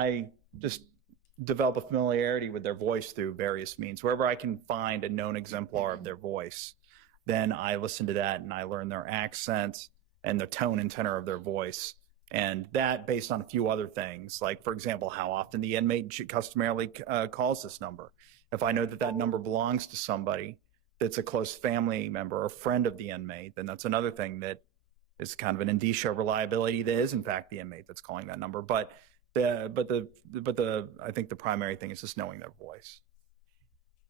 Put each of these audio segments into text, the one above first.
I just develop a familiarity with their voice through various means. Wherever I can find a known exemplar of their voice, then I listen to that and I learn their accent and the tone and tenor of their voice. And that based on a few other things, like, for example, how often the inmate customarily calls this number. If I know that that number belongs to somebody that's a close family member or friend of the inmate, then that's another thing that is kind of an indicia of reliability that is, in fact, the inmate that's calling that number. But I think the primary thing is just knowing their voice.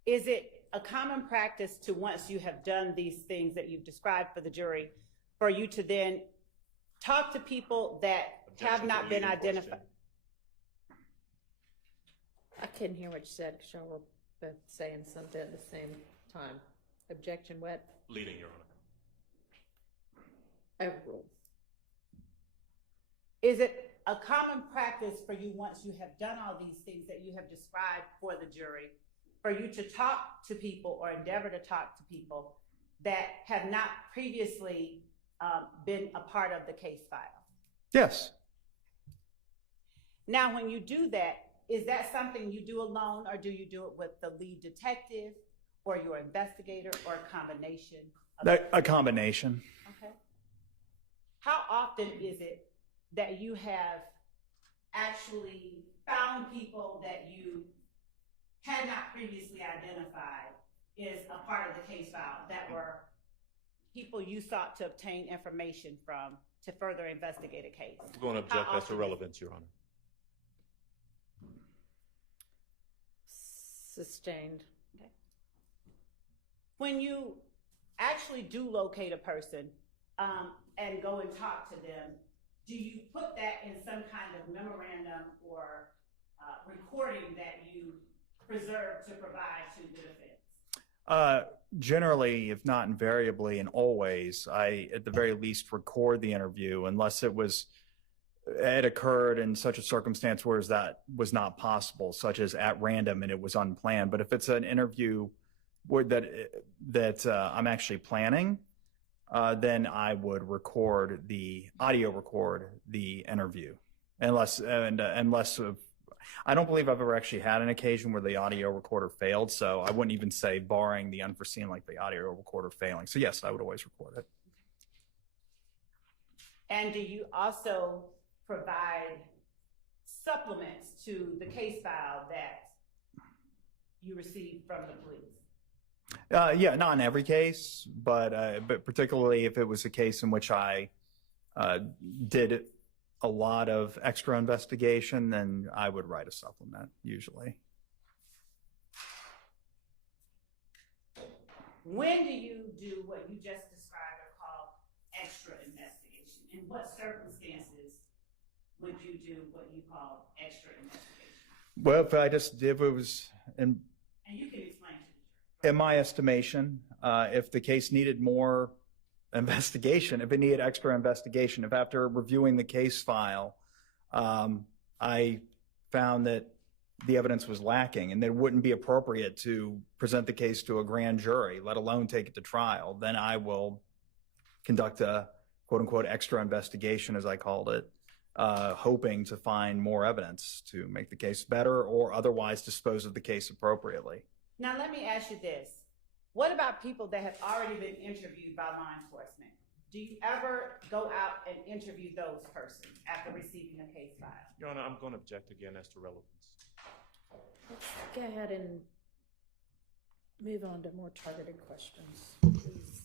Is it a common practice to, once you have done these things that you've described for the jury, for you to then talk to people that have not been identified? I couldn't hear what you said because y'all were both saying something at the same time. Objection, what? Leading, Your Honor. Overruled. Is it a common practice for you, once you have done all these things that you have described for the jury, for you to talk to people or endeavor to talk to people that have not previously been a part of the case file? Yes. Now, when you do that, is that something you do alone, or do you do it with the lead detective or your investigator, or a combination? A combination. Okay. How often is it that you have actually found people that you had not previously identified is a part of the case file, that were people you sought to obtain information from to further investigate a case? I'm going to object as to relevance, Your Honor. Sustained. Okay. When you actually do locate a person and go and talk to them, do you put that in some kind of memorandum or recording that you preserve to provide to the defense? Generally, if not invariably and always, I at the very least record the interview unless it occurred in such a circumstance where that was not possible, such as at random and it was unplanned. But if it's an interview that I'm actually planning, then I would audio record the interview, unless I don't believe I've ever actually had an occasion where the audio recorder failed. So I wouldn't even say barring the unforeseen, like the audio recorder failing. So yes, I would always record it. And do you also provide supplements to the case file that you receive from the police? Yeah, not in every case, but particularly if it was a case in which I did a lot of extra investigation, then I would write a supplement usually. When do you do what you just described are called extra investigation? In what circumstances would you do what you call extra investigation? Well, if it was and you can explain to the jury. In my estimation, if the case needed more investigation, if it needed extra investigation, if after reviewing the case file, I found that the evidence was lacking and that it wouldn't be appropriate to present the case to a grand jury, let alone take it to trial, then I will conduct a quote unquote extra investigation, as I called it, hoping to find more evidence to make the case better or otherwise dispose of the case appropriately. Now, let me ask you this. What about people that have already been interviewed by law enforcement? Do you ever go out and interview those persons after receiving a case file? Your Honor, I'm going to object again as to relevance. Let's go ahead and move on to more targeted questions, please.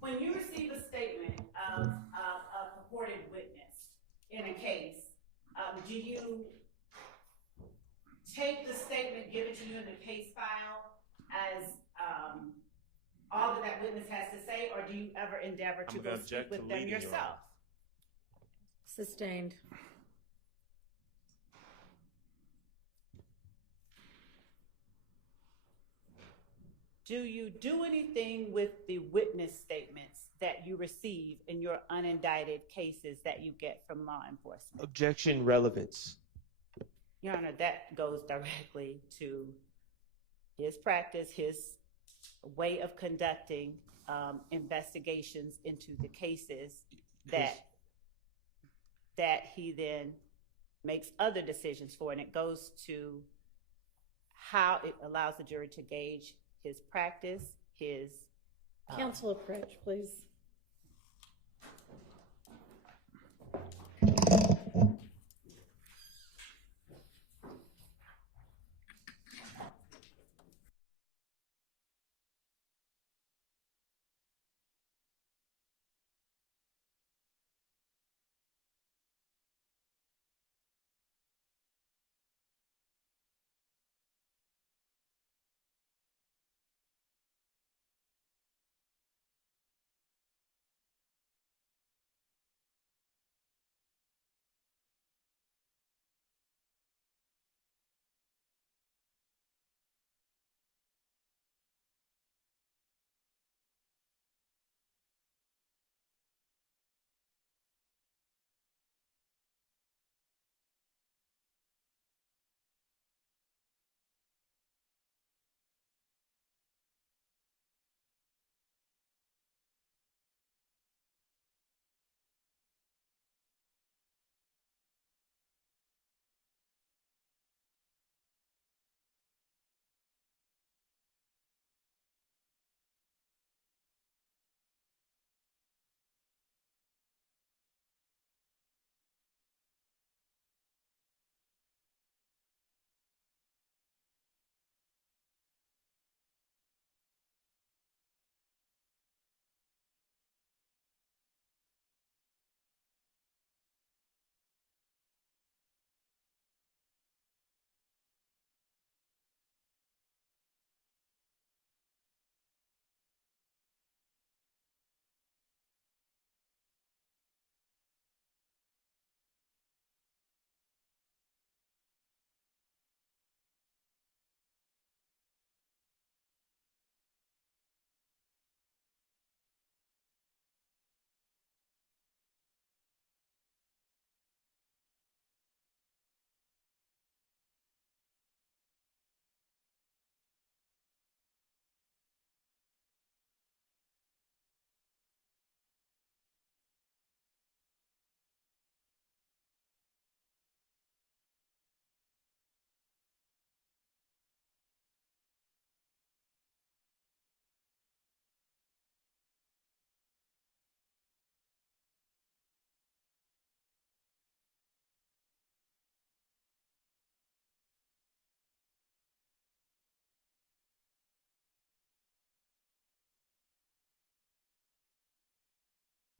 When you receive a statement of a purported witness in a case, do you take the statement given to you in the case file as all that witness has to say, or do you ever endeavor to go speak with them yourself? Sustained. Do you do anything with the witness statements that you receive in your unindicted cases that you get from law enforcement? Objection, relevance. Your Honor, that goes directly to his practice, his way of conducting investigations into the cases that he then makes other decisions for, and it goes to how it allows the jury to gauge his practice, his Counsel approach, please.